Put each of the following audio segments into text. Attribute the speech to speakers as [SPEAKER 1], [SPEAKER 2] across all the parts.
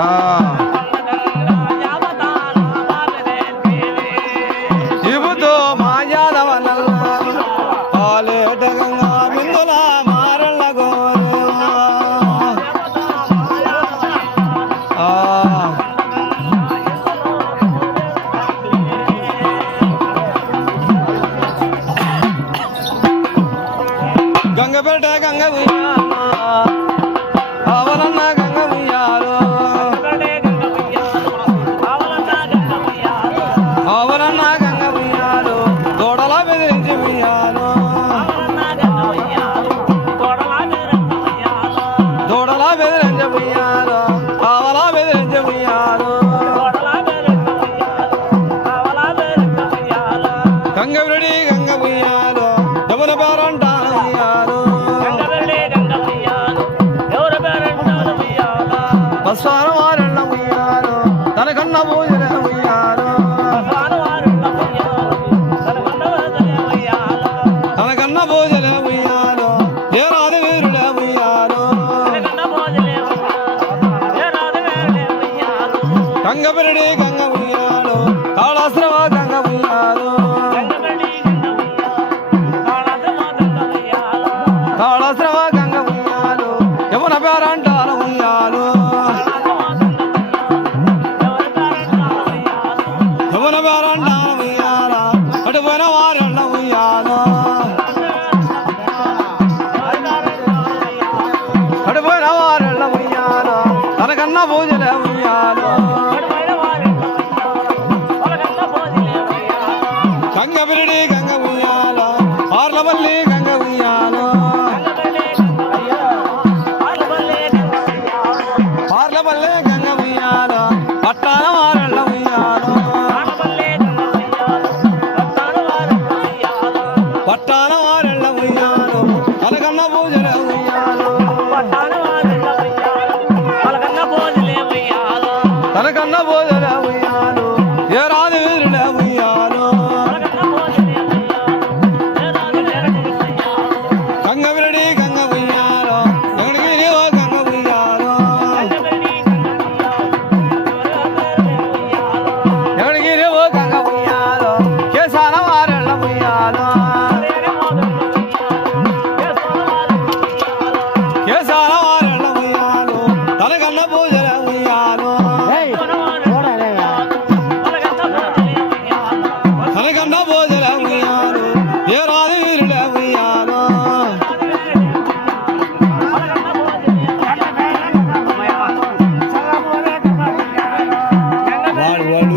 [SPEAKER 1] Ah. Hunger ready.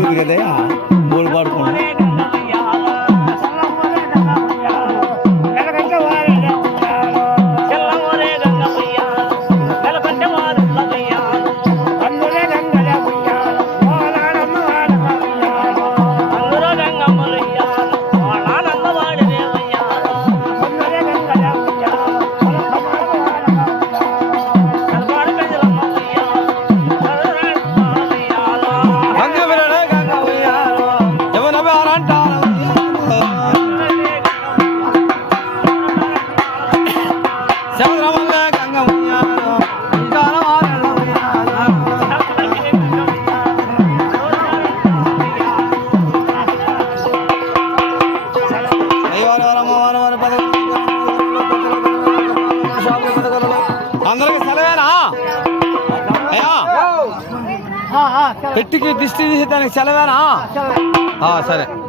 [SPEAKER 1] ভুলে দেয় আর বলবার কোনো అందరికి సెలవేనా పెట్టికి దిష్టి తీసి దానికి సెలవేనా సరే